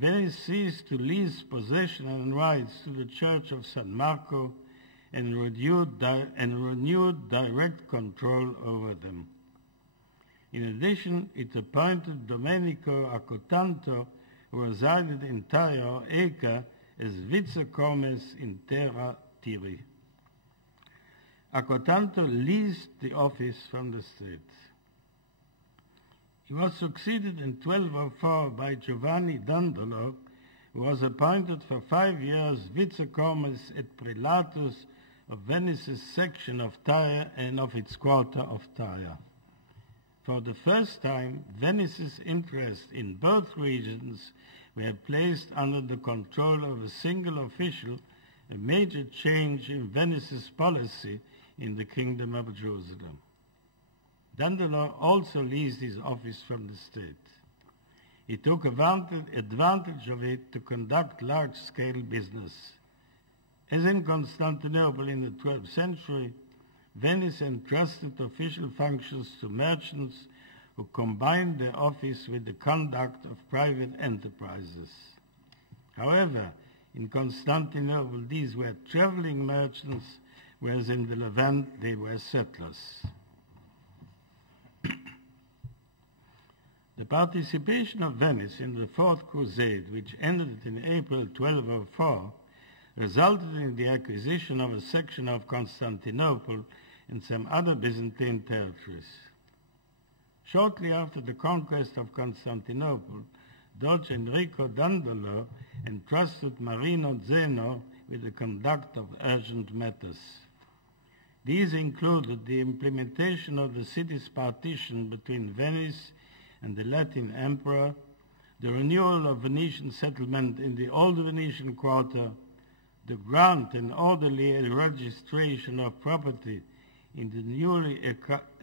Venice ceased to lease possession and rights to the Church of San Marco and renewed direct control over them. In addition, it appointed Domenico Accotanto, who resided in Tyre or Acre, as vice-comes in terra Tiri. Accotanto leased the office from the state. He was succeeded in 1204 by Giovanni Dandolo, who was appointed for 5 years vice-comes et prelatus of Venice's section of Tyre and of its quarter of Tyre. For the first time, Venice's interests in both regions were placed under the control of a single official, a major change in Venice's policy in the Kingdom of Jerusalem. Dandolo also leased his office from the state. He took advantage of it to conduct large-scale business. As in Constantinople in the 12th century, Venice entrusted official functions to merchants who combined their office with the conduct of private enterprises. However, in Constantinople, these were traveling merchants, whereas in the Levant, they were settlers. The participation of Venice in the Fourth Crusade, which ended in April 1204, resulted in the acquisition of a section of Constantinople and some other Byzantine territories. Shortly after the conquest of Constantinople, Doge Enrico Dandolo entrusted Marino Zeno with the conduct of urgent matters. These included the implementation of the city's partition between Venice and the Latin Emperor, the renewal of Venetian settlement in the Old Venetian Quarter, the grant and orderly registration of property in the newly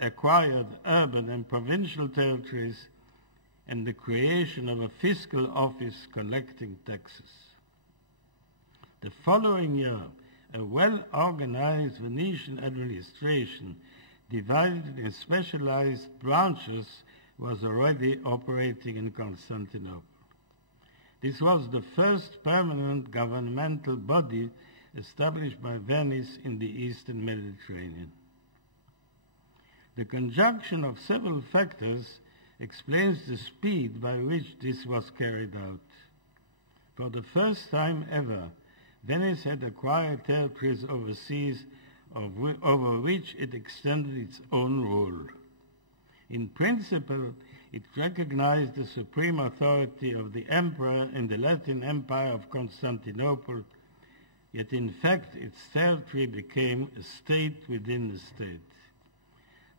acquired urban and provincial territories, and the creation of a fiscal office collecting taxes. The following year, a well-organized Venetian administration, divided in specialized branches, was already operating in Constantinople. This was the first permanent governmental body established by Venice in the Eastern Mediterranean. The conjunction of several factors explains the speed by which this was carried out. For the first time ever, Venice had acquired territories overseas over which it extended its own rule. In principle, it recognized the supreme authority of the emperor in the Latin Empire of Constantinople, yet in fact its territory became a state within the state.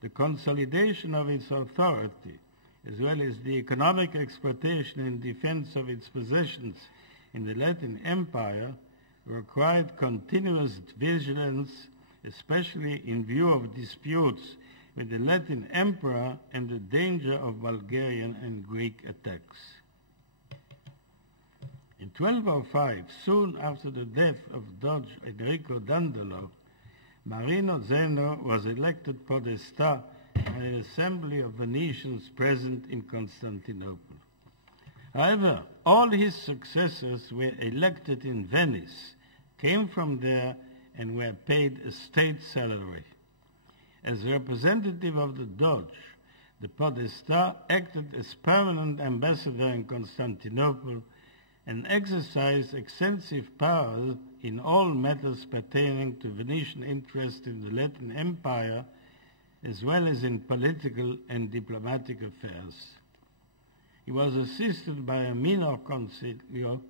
The consolidation of its authority, as well as the economic exploitation and defense of its possessions in the Latin Empire, required continuous vigilance, especially in view of disputes with the Latin Emperor and the danger of Bulgarian and Greek attacks. In 1205, soon after the death of Doge Enrico Dandolo, Marino Zeno was elected podesta by an assembly of Venetians present in Constantinople. However, all his successors were elected in Venice, came from there, and were paid a state salary. As representative of the Doge, the podesta acted as permanent ambassador in Constantinople and exercised extensive power in all matters pertaining to Venetian interest in the Latin Empire, as well as in political and diplomatic affairs. He was assisted by a minor consiglio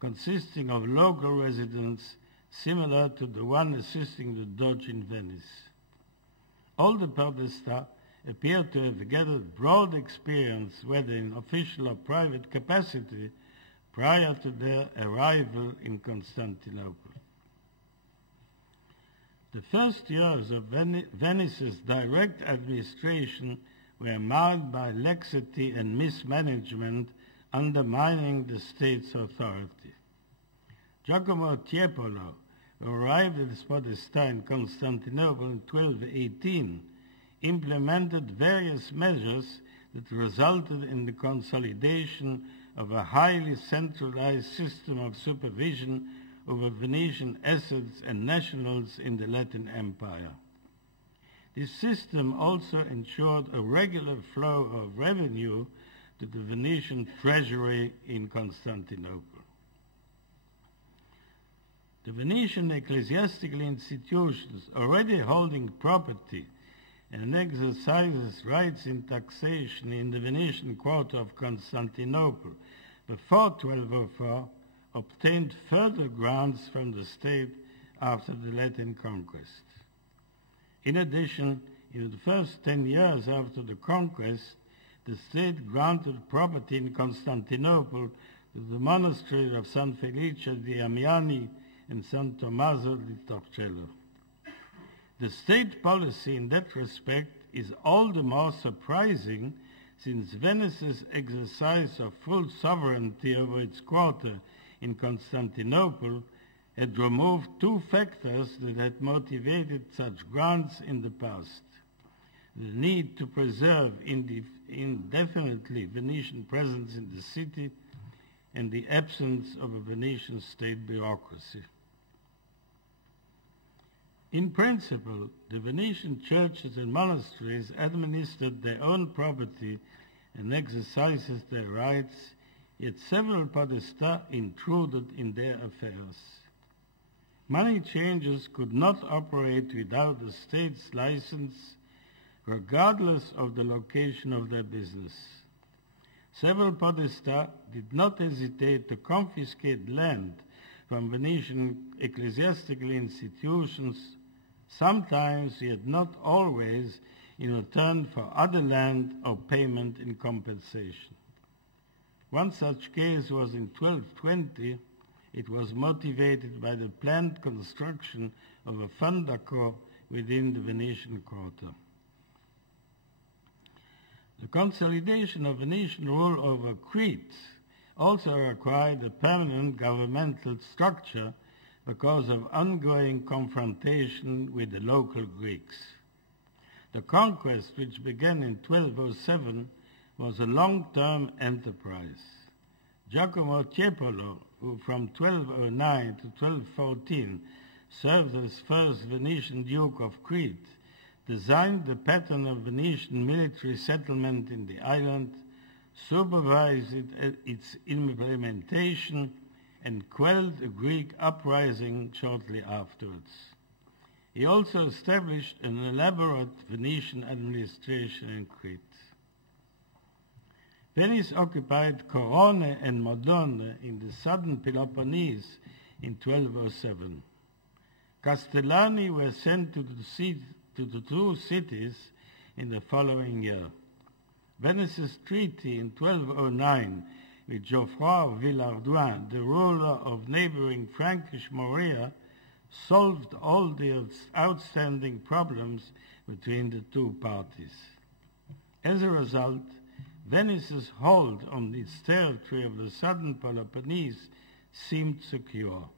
consisting of local residents similar to the one assisting the Doge in Venice. All the podesta appear to have gathered broad experience, whether in official or private capacity, prior to their arrival in Constantinople. The first years of Venice's direct administration were marked by laxity and mismanagement, undermining the state's authority. Giacomo Tiepolo, who arrived as podesta in Constantinople in 1218, implemented various measures that resulted in the consolidation of a highly centralized system of supervision over Venetian assets and nationals in the Latin Empire. This system also ensured a regular flow of revenue to the Venetian treasury in Constantinople. The Venetian ecclesiastical institutions, already holding property and exercises rights in taxation in the Venetian quarter of Constantinople before 1204, obtained further grants from the state after the Latin conquest. In addition, in the first 10 years after the conquest, the state granted property in Constantinople to the monastery of San Felice di Amiani and San Tommaso di Torcello. The state policy in that respect is all the more surprising since Venice's exercise of full sovereignty over its quarter in Constantinople had removed two factors that had motivated such grants in the past: the need to preserve indefinitely Venetian presence in the city and the absence of a Venetian state bureaucracy. In principle, the Venetian churches and monasteries administered their own property and exercised their rights, yet several podesta intruded in their affairs. Money changers could not operate without the state's license, regardless of the location of their business. Several podesta did not hesitate to confiscate land from Venetian ecclesiastical institutions, sometimes, yet not always, in return for other land or payment in compensation. One such case was in 1220. It was motivated by the planned construction of a fondaco within the Venetian quarter. The consolidation of Venetian rule over Crete also required a permanent governmental structure because of ongoing confrontation with the local Greeks. The conquest, which began in 1207, was a long-term enterprise. Giacomo Tiepolo, who from 1209 to 1214 served as first Venetian Duke of Crete, designed the pattern of Venetian military settlement in the island, supervised its implementation, and quelled a Greek uprising shortly afterwards. He also established an elaborate Venetian administration in Crete. Venice occupied Corone and Modone in the southern Peloponnese in 1207. Castellani were sent to the two cities in the following year. Venice's treaty in 1209 with Geoffroy of Villardoin, the ruler of neighboring Frankish Morea, solved all the outstanding problems between the two parties. As a result, Venice's hold on its territory of the southern Peloponnese seemed secure.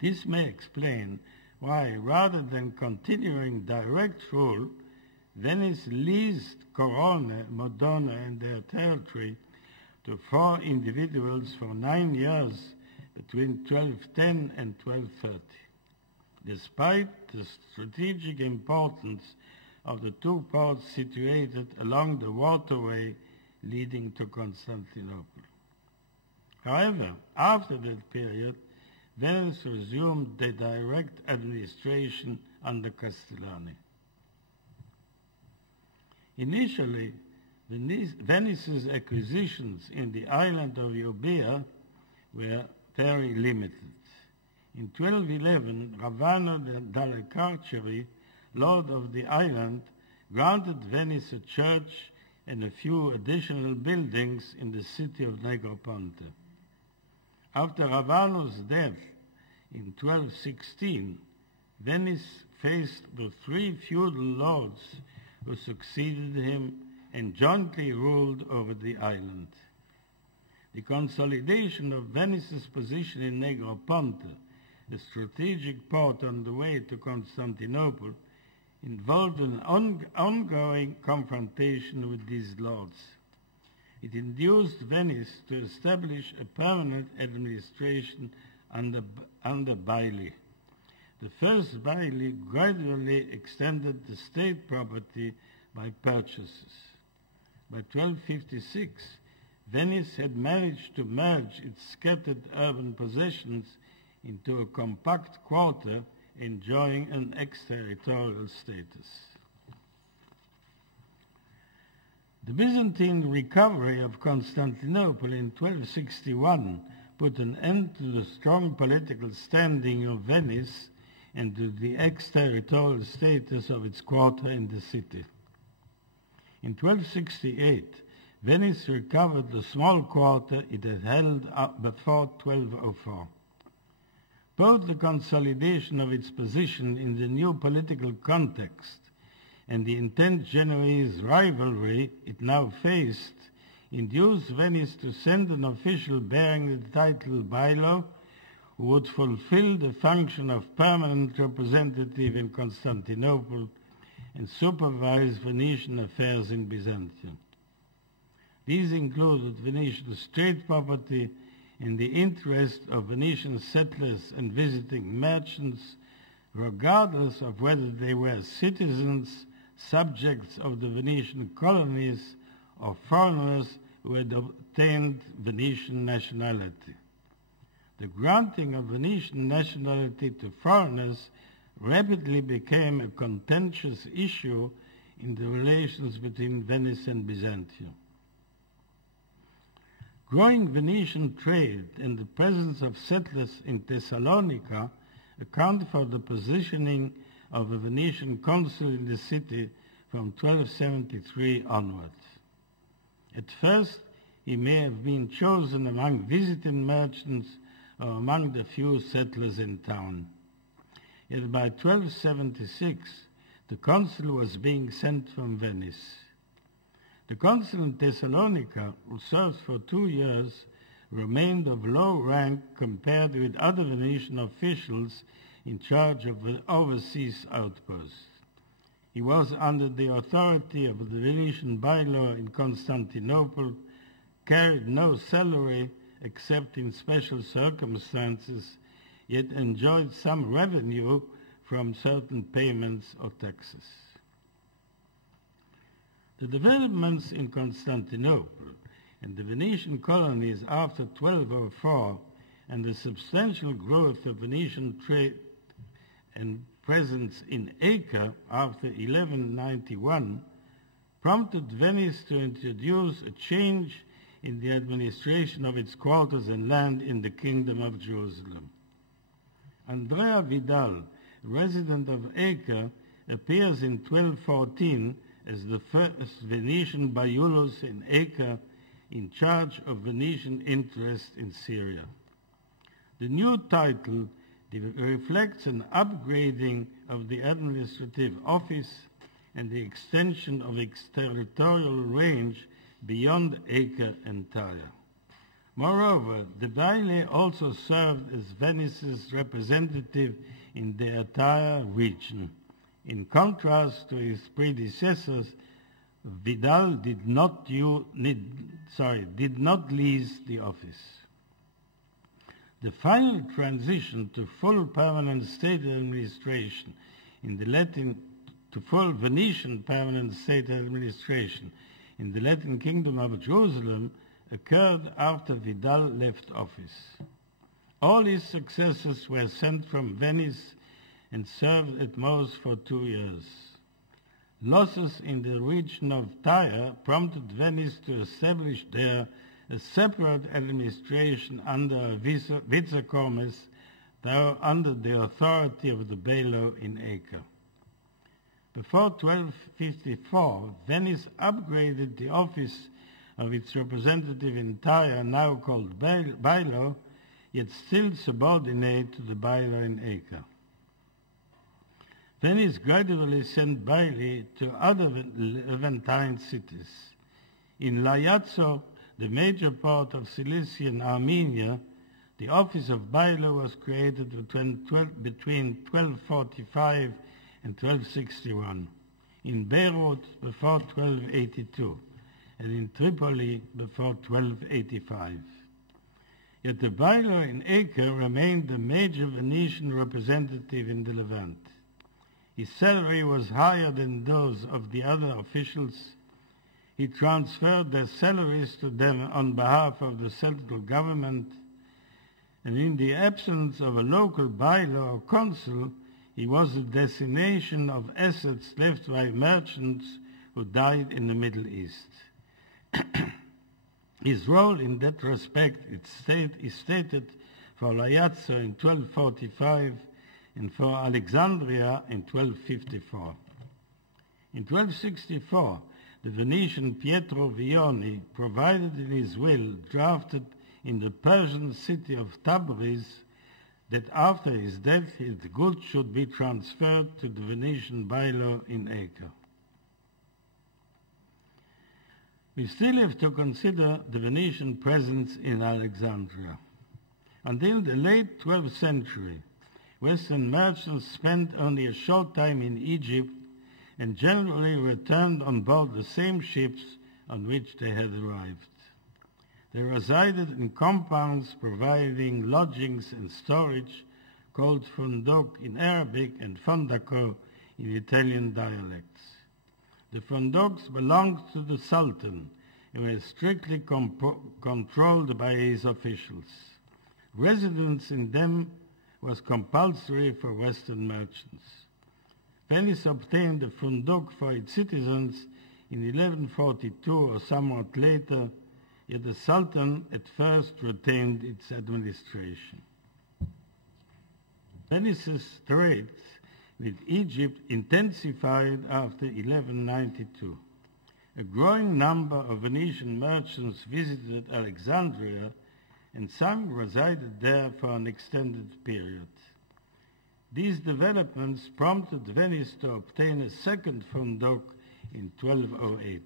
This may explain why, rather than continuing direct rule, Venice leased Corone, Modone, and their territory to 4 individuals for 9 years between 1210 and 1230. Despite the strategic importance of the two ports situated along the waterway leading to Constantinople. However, after that period, Venice resumed the direct administration under Castellani. Initially, Venice's acquisitions in the island of Euboea were very limited. In 1211, Ravano dalle Carceri, lord of the island, granted Venice a church and a few additional buildings in the city of Negroponte. After Ravano's death in 1216, Venice faced the 3 feudal lords who succeeded him and jointly ruled over the island. The consolidation of Venice's position in Negroponte, a strategic port on the way to Constantinople, involved an ongoing confrontation with these lords. It induced Venice to establish a permanent administration under Baili. The first Baili gradually extended the state property by purchases. By 1256, Venice had managed to merge its scattered urban possessions into a compact quarter enjoying an exterritorial status. The Byzantine recovery of Constantinople in 1261 put an end to the strong political standing of Venice and to the exterritorial status of its quarter in the city. In 1268, Venice recovered the small quarter it had held up before 1204. Both the consolidation of its position in the new political context and the intense Genoese rivalry it now faced induced Venice to send an official bearing the title Bailo, who would fulfill the function of permanent representative in Constantinople and supervise Venetian affairs in Byzantium. These included Venetian state property in the interest of Venetian settlers and visiting merchants, regardless of whether they were citizens, subjects of the Venetian colonies, or foreigners who had obtained Venetian nationality. The granting of Venetian nationality to foreigners rapidly became a contentious issue in the relations between Venice and Byzantium. Growing Venetian trade and the presence of settlers in Thessalonica account for the positioning of a Venetian consul in the city from 1273 onwards. At first, he may have been chosen among visiting merchants or among the few settlers in town. Yet by 1276, the consul was being sent from Venice. The consul in Thessalonica, who served for 2 years, remained of low rank compared with other Venetian officials in charge of the overseas outposts. He was under the authority of the Venetian bylaw in Constantinople, carried no salary except in special circumstances, yet enjoyed some revenue from certain payments or taxes. The developments in Constantinople and the Venetian colonies after 1204 and the substantial growth of Venetian trade and presence in Acre after 1191 prompted Venice to introduce a change in the administration of its quarters and land in the Kingdom of Jerusalem. Andrea Vidal, resident of Acre, appears in 1214 as the first Venetian Baiulos in Acre in charge of Venetian interests in Syria. The new title reflects an upgrading of the administrative office and the extension of its territorial range beyond Acre and Tyre. Moreover, the Baile also served as Venice's representative in the entire region. In contrast to his predecessors, Vidal did not lease the office. The final transition to full permanent state administration to full Venetian permanent state administration in the Latin Kingdom of Jerusalem occurred after Vidal left office. All his successors were sent from Venice and served at most for 2 years. Losses in the region of Tyre prompted Venice to establish there a separate administration under a vicecomes, though under the authority of the bailo in Acre. Before 1254, Venice upgraded the office of its representative in Tyre, now called bailo, yet still subordinate to the bailo in Acre. Venice gradually sent baili to other Levantine cities. In Laiazzo, the major port of Cilician Armenia, the office of bailo was created between 1245 and 1261, in Beirut before 1282, and in Tripoli before 1285. Yet the bailo in Acre remained the major Venetian representative in the Levant. His salary was higher than those of the other officials. He transferred their salaries to them on behalf of the central government, and in the absence of a local bailo or consul, he was the destination of assets left by merchants who died in the Middle East. His role in that respect is stated for Laiazzo in 1245 and for Alexandria in 1254. In 1264, the Venetian Pietro Vioni provided in his will, drafted in the Persian city of Tabriz, that after his death his goods should be transferred to the Venetian bailo in Acre. We still have to consider the Venetian presence in Alexandria. Until the late 12th century, Western merchants spent only a short time in Egypt and generally returned on board the same ships on which they had arrived. They resided in compounds providing lodgings and storage, called fondoc in Arabic and fondaco in Italian dialects. The fondocs belonged to the Sultan and were strictly controlled by his officials. Residence in them was compulsory for Western merchants. Venice obtained a fondoc for its citizens in 1142 or somewhat later, yet the Sultan at first retained its administration. Venice's trade with Egypt intensified after 1192. A growing number of Venetian merchants visited Alexandria, and some resided there for an extended period. These developments prompted Venice to obtain a second fondoc in 1208.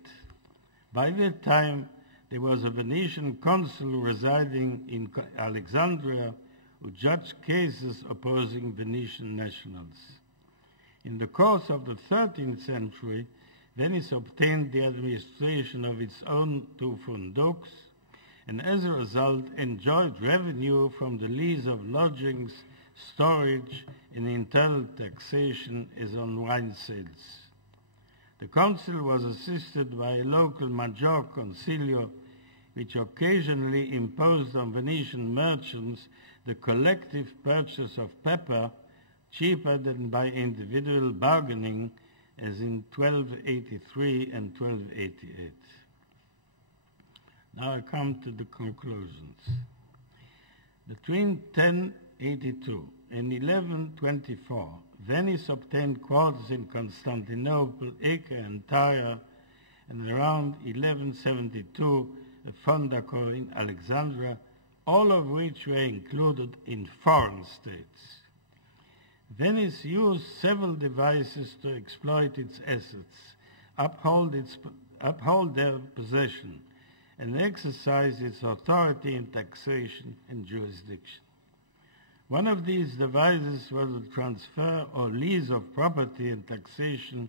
By that time, there was a Venetian consul residing in Alexandria who judged cases opposing Venetian nationals. In the course of the 13th century, Venice obtained the administration of its own two fondocs, and as a result enjoyed revenue from the lease of lodgings, storage, and internal taxation as on wine sales. The council was assisted by a local major concilio, which occasionally imposed on Venetian merchants the collective purchase of pepper cheaper than by individual bargaining, as in 1283 and 1288. Now I come to the conclusions. Between 1082 and 1124, Venice obtained quarters in Constantinople, Acre, and Tyre, and around 1172, a fondaco in Alexandria, all of which were included in foreign states. Venice used several devices to exploit its assets, uphold their possession, and exercise its authority in taxation and jurisdiction. One of these devices was the transfer or lease of property and taxation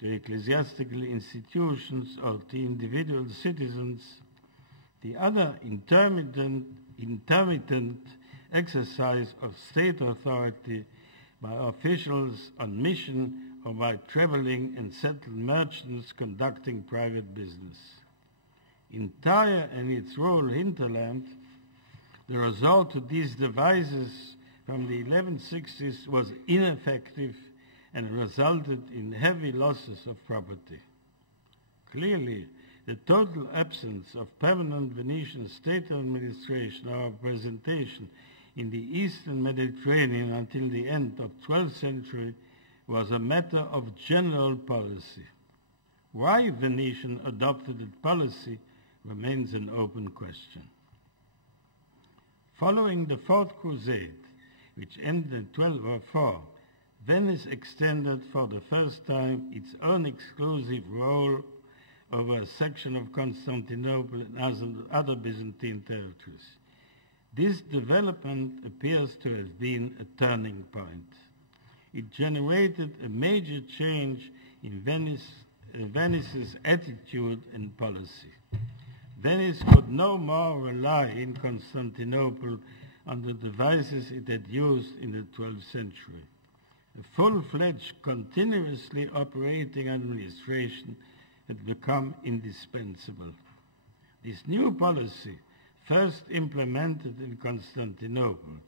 to ecclesiastical institutions or to individual citizens. The other intermittent exercise of state authority by officials on mission or by traveling and settled merchants conducting private business. In Tyre and its rural hinterland, the resort to these devices from the 1160s was ineffective and resulted in heavy losses of property. Clearly, the total absence of permanent Venetian state administration or representation in the Eastern Mediterranean until the end of the 12th century was a matter of general policy. Why Venetian adopted that policy remains an open question. Following the Fourth Crusade, which ended in 1204, Venice extended for the first time its own exclusive role over a section of Constantinople and other Byzantine territories. This development appears to have been a turning point. It generated a major change in Venice's attitude and policy. Venice could no more rely in Constantinople on the devices it had used in the 12th century. A full-fledged, continuously operating administration had become indispensable. This new policy, first implemented in Constantinople,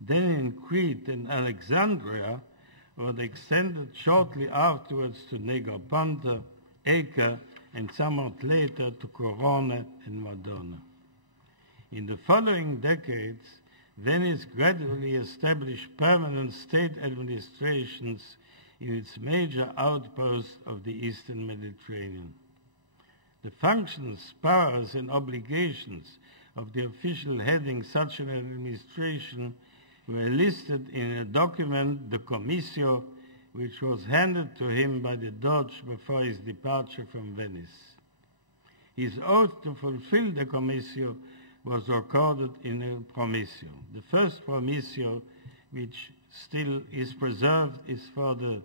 then in Crete and Alexandria, was extended shortly afterwards to Negroponte, Acre, and somewhat later to Corona and Modena. In the following decades, Venice gradually established permanent state administrations in its major outposts of the Eastern Mediterranean. The functions, powers, and obligations of the official heading such an administration were listed in a document, the Commissio, which was handed to him by the Doge before his departure from Venice. His oath to fulfill the Commissio was recorded in a Promissio. The first Promissio, which still is preserved, is for the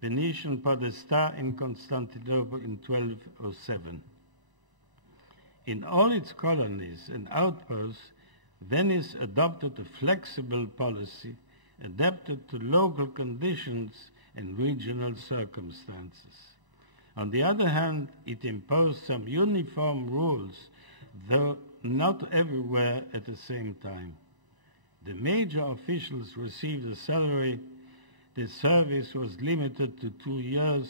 Venetian Podestà in Constantinople in 1207. In all its colonies and outposts, Venice adopted a flexible policy adapted to local conditions and regional circumstances. On the other hand, it imposed some uniform rules, though not everywhere at the same time. The major officials received a salary. The service was limited to 2 years.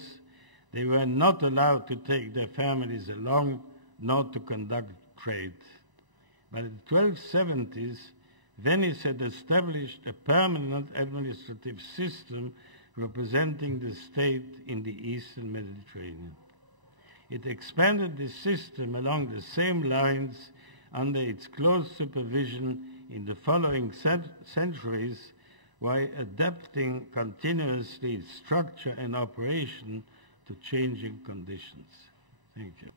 They were not allowed to take their families along, nor to conduct trade. By the 1270s, Venice had established a permanent administrative system representing the state in the Eastern Mediterranean. It expanded this system along the same lines under its close supervision in the following centuries, while adapting continuously its structure and operation to changing conditions. Thank you.